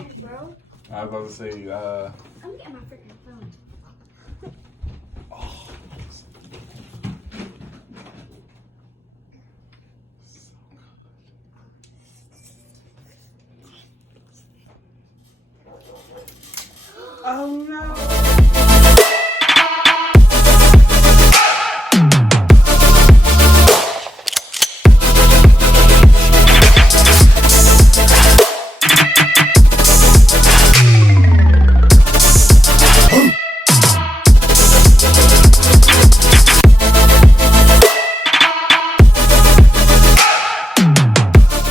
Bro. I was about to say, I'm getting my freaking phone. oh. Oh no.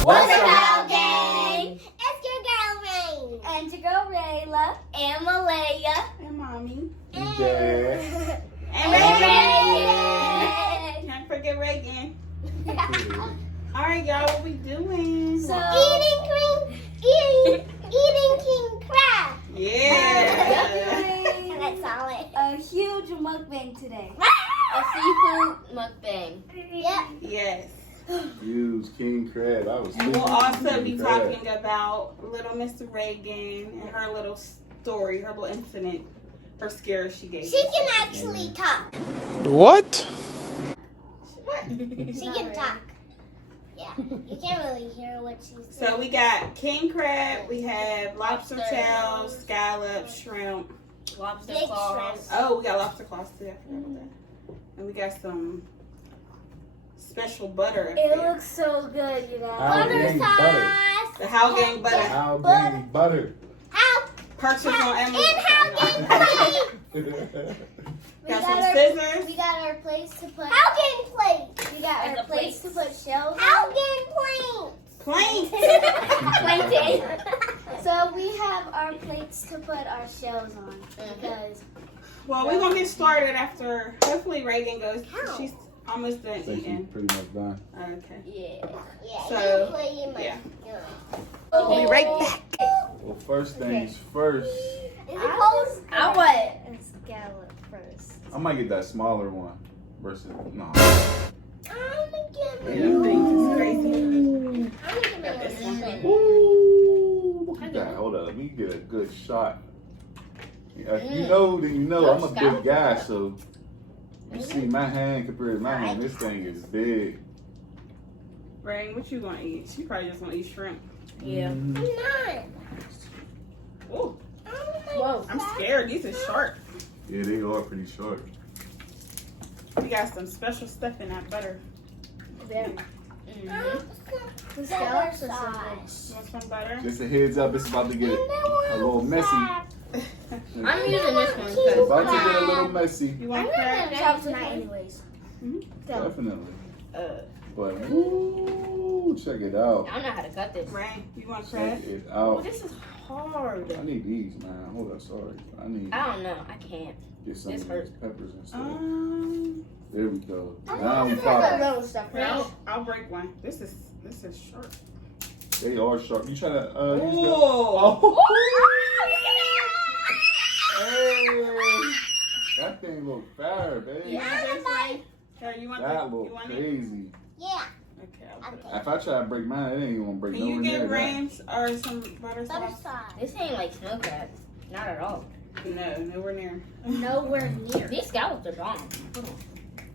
What's up, Howell Gang? It's your girl, Rain. And your girl, Rayla. And Malaya. And mommy. Dad. And Reagan. Can't forget Reagan. Alright, y'all, what we doing? So, eating king crab. Yeah. That's solid. A huge mukbang today. A seafood mukbang. Yep. Yes. Huge king crab. I was And we'll thinking also be king crab. talking about little Miss Reagan and her little story, her little incident, her scare she gave. She can actually talk. What? She can talk. Yeah. You can't really hear what she's saying. So we got king crab, we have lobster tails, scallops, shrimp. Lobster claws. Oh, we got lobster claws too. I forgot about that. And we got some special butter up It there. looks so good, you guys. Howell Gang butter. The Howell Gang butter. Howell Gang butter. How? Purchase on In Amazon. Howell Gang Got We some got scissors. We got our place to put. Howell Gang plate. We got And our the place to put shells. Howell Gang Plain. plate. So we have our plates to put our shells on because Well, we're going to get started after, hopefully Reagan goes. How? She's almost done I think she's eating. pretty much done. Okay. yeah. Yeah, So, you play in my. yeah. We'll be right back. Well, first things first. Is it closed? I want a scallop first. I might get that smaller one versus no. I'm gonna get Yeah, me. them things is crazy. I'm gonna Got this one. get me. Ooh, look at that. Hold up, let me get a good shot. Yeah, if you know, then you know. I'm a big guy, so you see my hand compared to my hand. This thing is big. Reagan, what you going to eat? She probably just want to eat shrimp. Yeah. Mhm. I'm not. Oh, Whoa. I'm scared. These are sharp. Yeah, they are pretty short. We got some special stuff in that butter. Very. The scallops are so sauce. You want some butter? Just a heads up, it's about to get a little messy. I'm using this one. It's about to get a little messy. You want crab? Chop tonight, anyways. Definitely. Uh, But ooh, check it out. I don't know how to cut this. Rain, you want Check crab? it Oh, out. this is hard. I need these, man. Hold up, sorry. I need I don't know. I can't. get some this of hurts. these peppers and stuff. Um, There we go. Now we pop. Little stuff, right? I'll break one. This is sharp. They are sharp. You try to use the... Oh, Oh, hey. That thing look fire, baby. Here, you want That you look want it? crazy. Yeah. Okay, I'll put it. If I try to break mine, it ain't even gonna break Can you nowhere near get that. Rain's or some butter Butter sauce? sauce. This ain't like snow crab. Not at all. No, nowhere near. Nowhere near. These scallops are gone.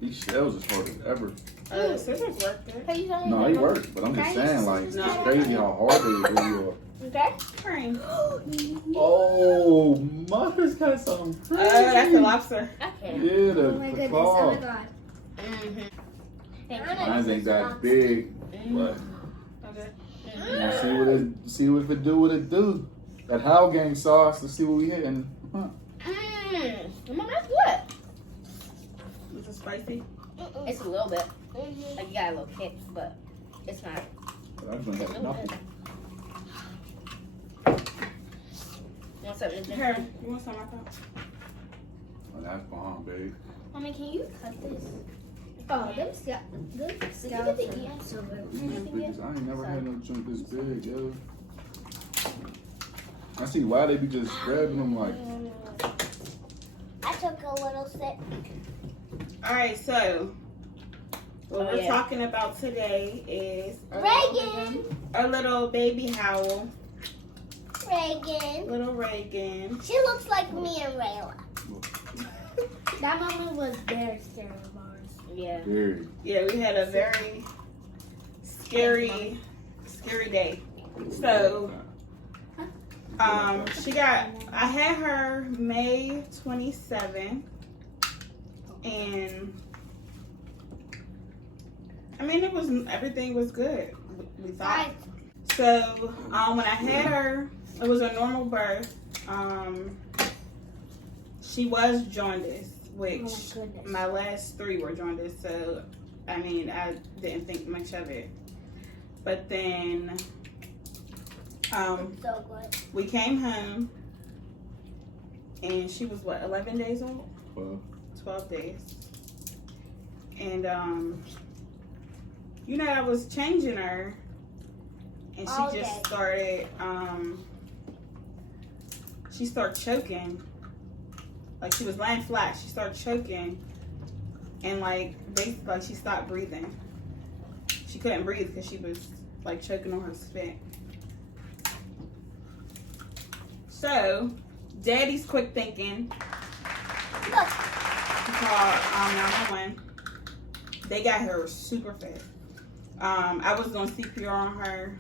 These shells is hard as ever. The scissors work good. No, they work, but I'm just saying, like, it's crazy how hard they really are. Okay. Rain. Oh, mother's got something Oh, crazy. that's a lobster. I can't. Yeah, Oh my the goodness. claw. Oh my god. Mm-hmm. Mine ain't that big, but Okay. we'll see what it do what it do. That Howell Gang sauce, let's see what we hitting. Huh. Mom, that's good. Is it spicy? It's a little bit. Like you got a little kick, but it's not. But I'm gonna have nothing. Want something to Here, drink? you want some? I thought. Oh, that's bomb, babe. Mommy, can you cut this? Oh, them scallops are so good. I ain't never had no junk this big, yo. I see why they be just grabbing them like. I took a little sip. All right, so what we're yeah. talking about today is Reagan. our little baby Howell. Reagan. Little Reagan. She looks like me and Rayla. That moment was very scary of ours. Yeah. Very. Yeah, we had a very scary day. So, I had her May 27th, and I mean, everything was good. We thought. So, when I had her, it was a normal birth. She was jaundiced, which my last 3 were jaundiced. So, I mean, I didn't think much of it. But then, So good. we came home, and she was, 11 days old? 12 days. And, I was changing her, and she just started, she started choking. Like, she was laying flat. She started choking, and, basically, she stopped breathing. She couldn't breathe because she was, choking on her spit. So, Daddy's quick thinking. He called 911. They got her super fast. I was doing CPR on her.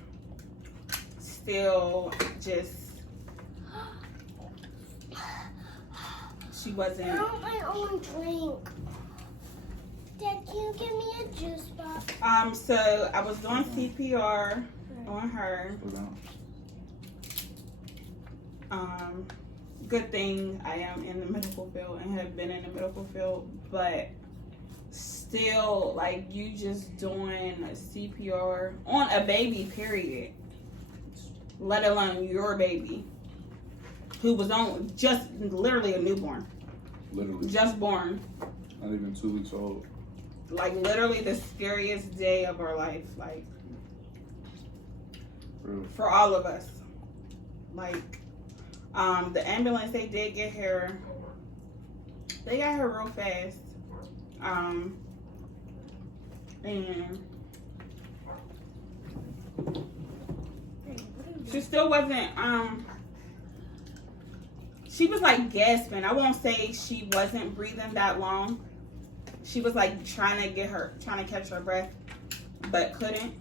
Still, just she wasn't. I want my own drink. Dad, can you give me a juice box? So I was doing CPR on her. Good thing I am in the medical field and have been in the medical field, but still, you just doing a CPR on a baby, period. Let alone your baby, who was on just literally a newborn. Literally. Just born. Not even 2 weeks old. Literally the scariest day of our life. Really? For all of us. The ambulance, they did get her. They got her real fast. And she still wasn't, she was gasping. I won't say she wasn't breathing that long. She was trying to catch her breath, but couldn't.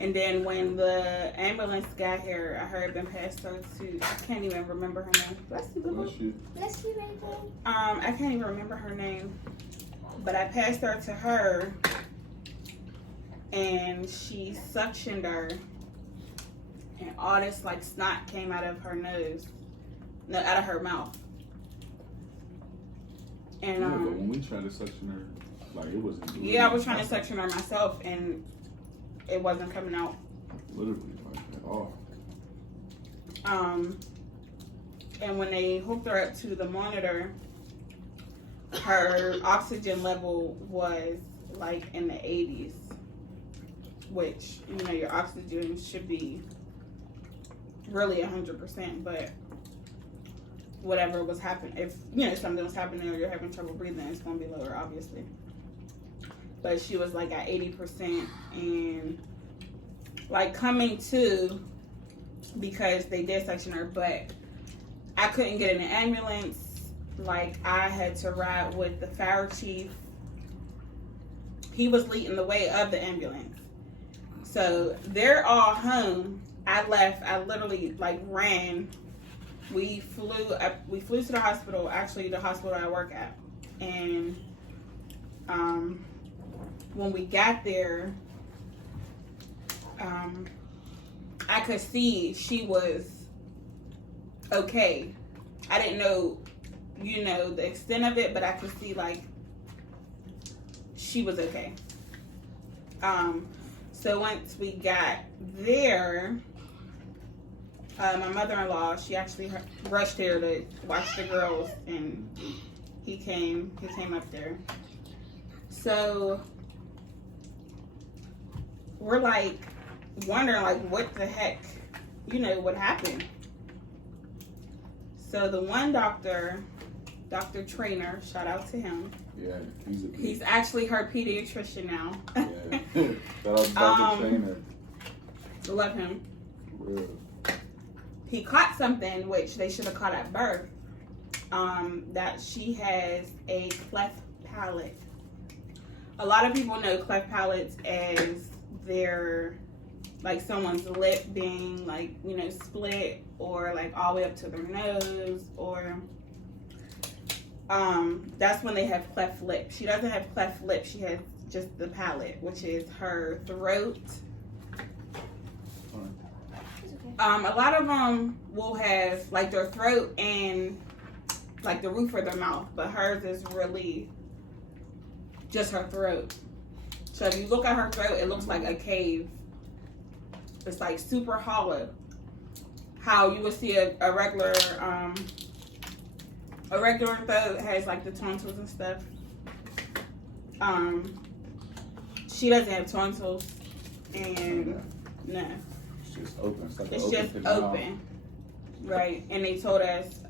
And then when the ambulance got here, I heard them pass her to, I can't even remember her name. Bless you, Bless you. Bless you, Reagan. I can't even remember her name, but I passed her to her, and she suctioned her, and all this snot came out of her nose, no, out of her mouth. And but when we tried to suction her, it wasn't. Yeah, I was trying to suction her myself, and it wasn't coming out. Literally, at all. And when they hooked her up to the monitor, her oxygen level was in the 80s, which, your oxygen should be really 100%, but whatever was happening, if, something was happening or you're having trouble breathing, it's going to be lower, obviously. But she was at 80%, and coming to, because they did suction her, but I couldn't get in an ambulance. I had to ride with the fire chief. He was leading the way of the ambulance. So they're all home. I left. I literally ran. We flew to the hospital, actually the hospital I work at. And when we got there, I could see she was okay. I didn't know, the extent of it, but I could see she was okay. So once we got there, my mother-in-law, she actually rushed here to watch the girls, and he came up there. So we're wondering what the heck, what happened. So the one doctor, Dr. Trainer, shout out to him. Yeah, he's actually her pediatrician now. Yeah, shout out to Dr. Trainer. Love him. he caught something which they should have caught at birth. That she has a cleft palate. A lot of people know cleft palates as their, like someone's lip being like, you know, split or like all the way up to their nose, or that's when they have cleft lip. She doesn't have cleft lip. She has just the palate, which is her throat. A lot of them will have like their throat and like the roof of their mouth, but hers is really just her throat. So if you look at her throat, it looks like a cave. It's like super hollow. How you would see a regular throat has like the tonsils and stuff. She doesn't have tonsils, and no. It's just open. It's, like it's just open. Right. And they told us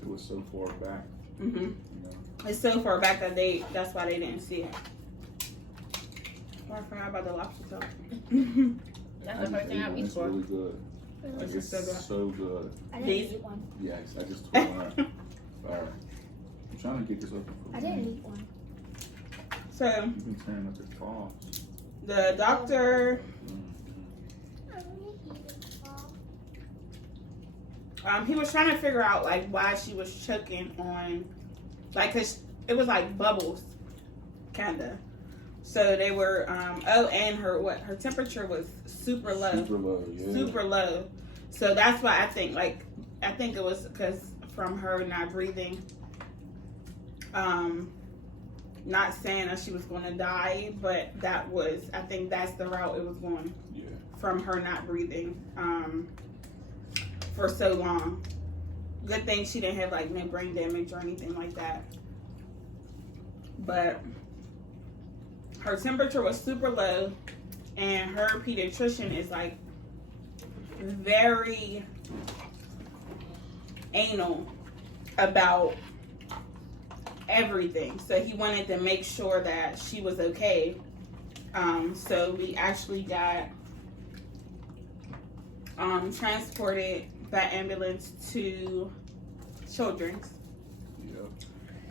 it was so far back. Mm-hmm. You know? It's so far back that that's why they didn't see it. Oh, I forgot about the lobster tail. That's the first thing I eat It's for. really good. Like, it's so good. I didn't eat one. Yes, I just told her. Alright. I'm trying to get this open for I didn't eat one. So you've been tearing up your paws. the doctor, he was trying to figure out like why she was choking on, like, cause it was like bubbles, kinda. So they were, and her temperature was super low. Super low, yeah. Super low. So that's why I think it was because from her not breathing. Not saying that she was going to die, but I think that's the route it was going. Yeah. From From her not breathing for so long. Good thing she didn't have like no brain damage or anything like that. But her temperature was super low, and her pediatrician is like very anal about everything. So he wanted to make sure that she was okay. So we actually got transported by ambulance to Children's.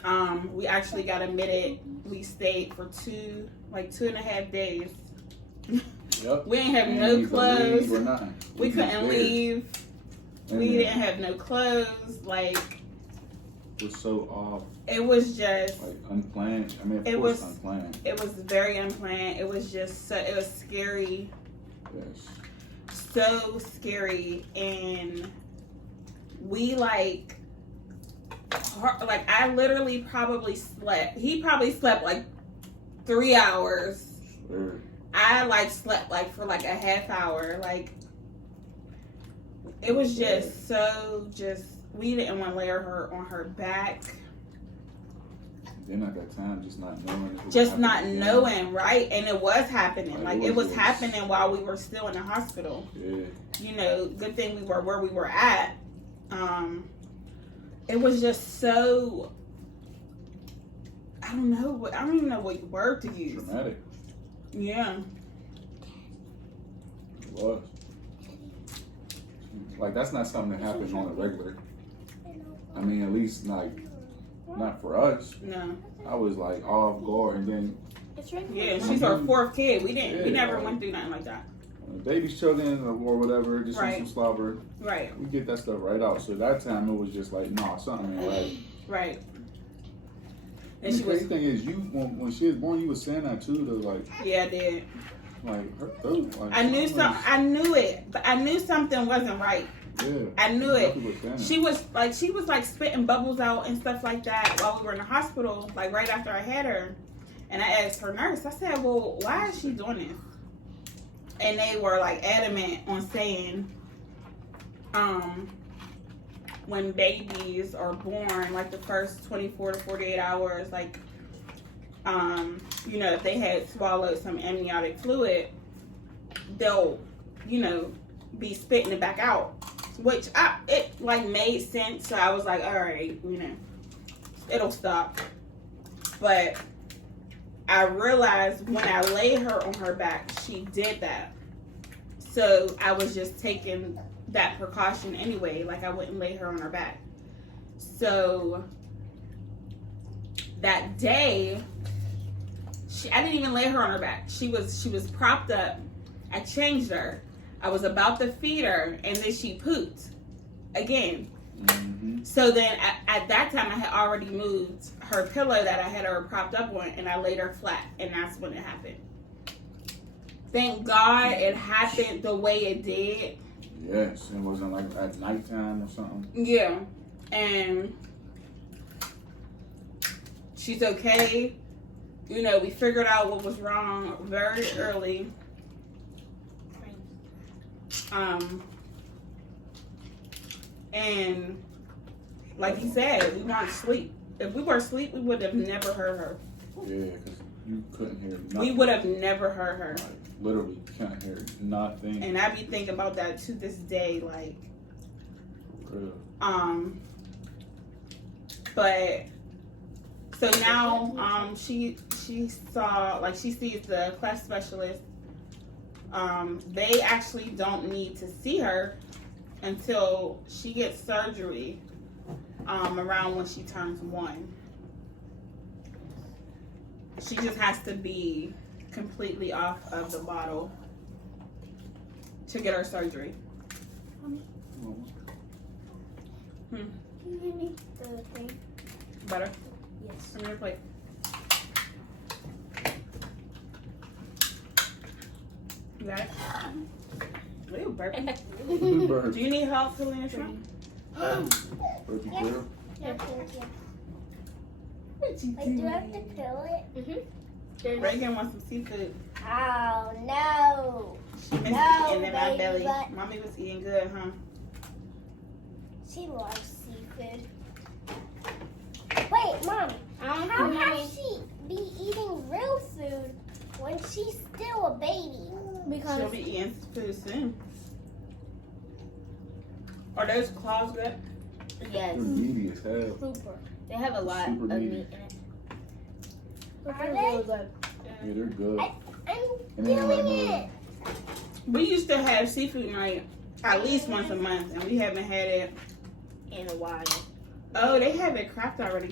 Yep. We actually got admitted. We stayed for 2.5 days. Yep. We didn't have And no you could leave clothes. or nothing. We couldn't there. leave. And We didn't have no clothes. Like, it was so off, it was just, like unplanned. I mean, of It course, was- unplanned. it was very unplanned. It was just it was scary. Yes. So scary. And we I literally probably slept. He probably slept like 3 hours. Sure. I slept for a half hour. It was just we didn't want to lay her on her back. Then at that time, just not knowing. Just not knowing, right? And it was happening. Like, It was was- happening while we were still in the hospital. Yeah. You know, good thing we were where we were at. It was just so, I don't even know what word to use. Dramatic. Yeah. It was. Like, that's not something that happens on a regular. I mean, at least not for us. No. I was off guard, and then Yeah, she's our fourth kid. We Yeah, never like- went through nothing like that. when the baby's choking or whatever, just Right. some slobber, Right. we get that stuff right out. So that time it was just nah, something ain't right. Right. And And the she was, crazy thing is, when she was born, you was saying that too. Though, yeah, I did. her throat. I knew I knew it, but I knew something wasn't right. Yeah. I knew it. She was She was spitting bubbles out and stuff like that while we were in the hospital, right after I had her. And I asked her nurse, I said, well, why is she doing this? And they were adamant on saying, when babies are born, the first 24 to 48 hours, if they had swallowed some amniotic fluid, they'll, be spitting it back out. Which it made sense. So I was like, all right, it'll stop. But I realized when I laid her on her back, she did that. So I was just taking that precaution anyway. Like I wouldn't lay her on her back. So that day, I didn't even lay her on her back. She was propped up. I changed her. I was about to feed her, and then she pooped again. Mm-hmm. So then at that time, I had already moved her pillow that I had her propped up on, and I laid her flat, and that's when it happened. Thank God it happened the way it did. Yes, it wasn't like at nighttime or something. Yeah, and she's okay. You know, we figured out what was wrong very early. And like he said, we weren't asleep. If we were asleep, we would have never heard her. Yeah, because you couldn't hear nothing. We would have never heard her. Like, literally can't hear nothing. And I be thinking about that to this day, like, but so now, she saw, like, she sees the Cleft specialist. They actually don't need to see her until she gets surgery, around when she turns 1. She just has to be completely off of the bottle to get her surgery. You need the thing. Butter? Yes. On your plate. You got it? Ew, burping. Bird. Do you need help filling your shrimp? Birdie girl. Yeah, thank you. What you Wait, do I have to peel it? Reagan wants some seafood. Oh, no. She missed No, eating in my baby, belly. but- Mommy was eating good, huh? She loves seafood. Wait, Mom. How can she be eating real food when she's still a baby? She'll Because be eating food soon. Are those claws good? yes, They're meaty as hell. super. They have a lot Super of meaty. meat in it. Are They're they? really good. Yeah, they're good. I'm And then doing like, it. We used to have seafood night at least once a month, and we haven't had it. In a while. Oh, they have it cracked already.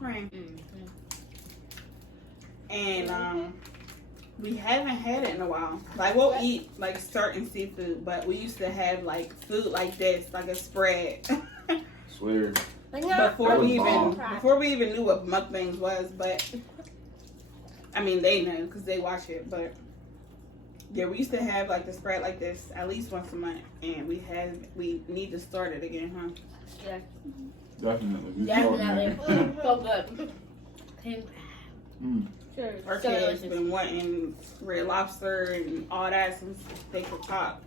Right. And we haven't had it in a while. Like we'll eat like certain seafood, but we used to have like food like this, like a spread. swear. But not before we bomb. even knew what mukbangs was, but I mean they know because they watch it. But yeah, we used to have like the spread like this at least once a month, and we need to start it again, huh? Yeah. Definitely. We Definitely. starting that. So good. Mm. Sure. Our So kids delicious. been wanting red lobster and all that since they could talk.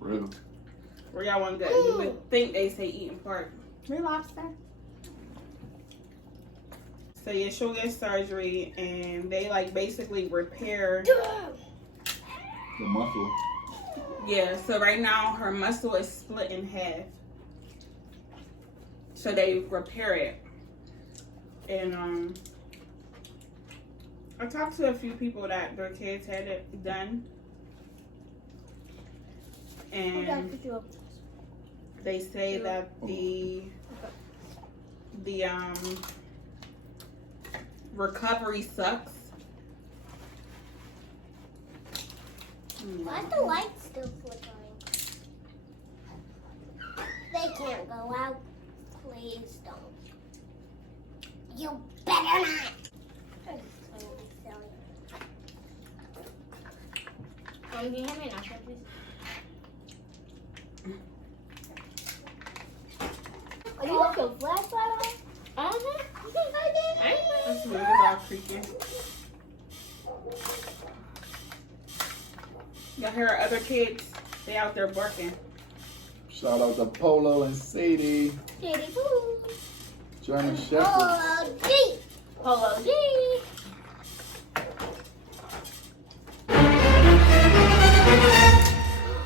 Real. Where y'all want to go? You would think they say Eaton Park. Red lobster. So yeah, she'll get surgery, and they like basically repair. The muscle. Yeah, so right now her muscle is split in half. So they repair it. And I talked to a few people that their kids had it done. And they say that the recovery sucks. Why's the light still flickering? They can't go out. Please don't. You better not. I'm just trying to be silly. Can you hand me a napkin, please? Are you like a flashlight on? That's weird, it's all creaking. Y'all hear our other kids? They out there barking. Shout out to Polo and Sadie. Kitty poo. German Shepherds. Oh, G. Polo G.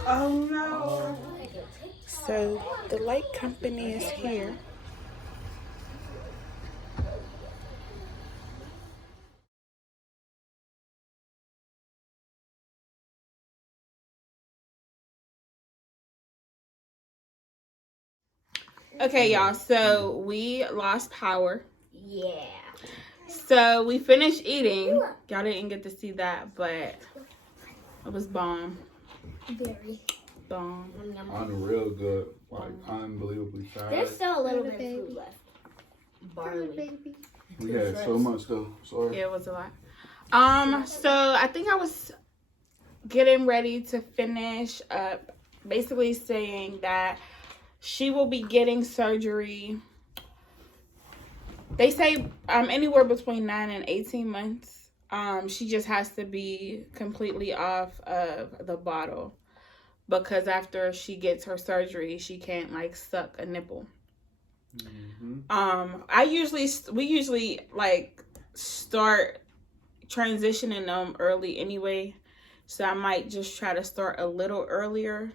Oh no. So the light company is here. Okay, y'all. So we lost power. Yeah. So we finished eating. Y'all didn't get to see that, but it was bomb. Very. Bomb. On real good, like unbelievably There's fast. still a little bit of Baby. food left. Barley. Baby. We had so much though. Sorry. Yeah, it was a lot. So I think I was getting ready to finish up, basically saying that she will be getting surgery. They say anywhere between 9 and 18 months. She just has to be completely off of the bottle because after she gets her surgery, she can't like suck a nipple. Mm-hmm. We usually like start transitioning them early anyway, so I might just try to start a little earlier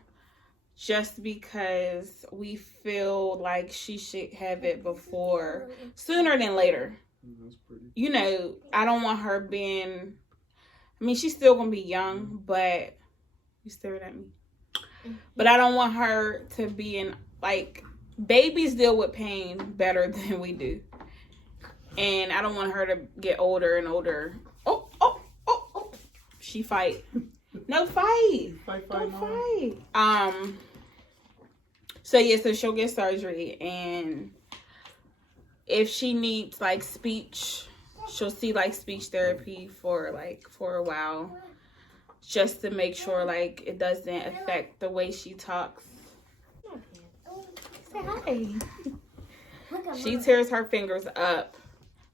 just because we feel like she should have it before sooner than later. That's pretty. You know, I don't want her being, I mean, she's still gonna be young, but you staring at me, but I don't want her to be in, like, babies deal with pain better than we do, and I don't want her to get older and older. Oh, she fight. No, fight. Don't fight. So yeah, so she'll get surgery, and if she needs like speech, she'll see like speech therapy for a while, just to make sure like it doesn't affect the way she talks. Say hi. She tears her fingers up.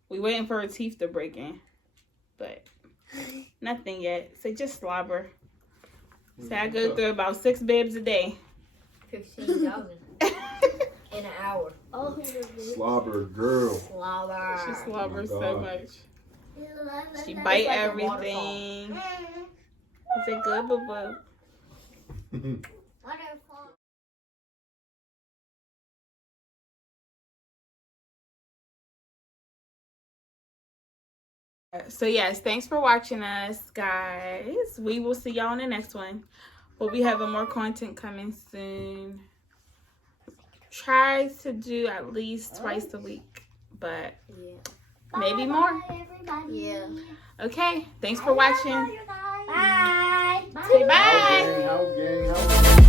We waiting for her teeth to break in, but nothing yet. So just slobber. So I go through about 6 bibs a day. 15,000 in an hour. Oh, Slobber girl. slobber. She slobbers Oh my so God. much. She It's bite like a everything. Is it good, boo boo? Waterfall. So yes, thanks for watching us, guys. We will see y'all in the next one. We'll be having more content coming soon. Try to do at least twice a week, but maybe more. Bye, everybody. Yeah. Okay, thanks for watching. Bye. Say bye. Howell Gang, Howell Gang, Howell Gang.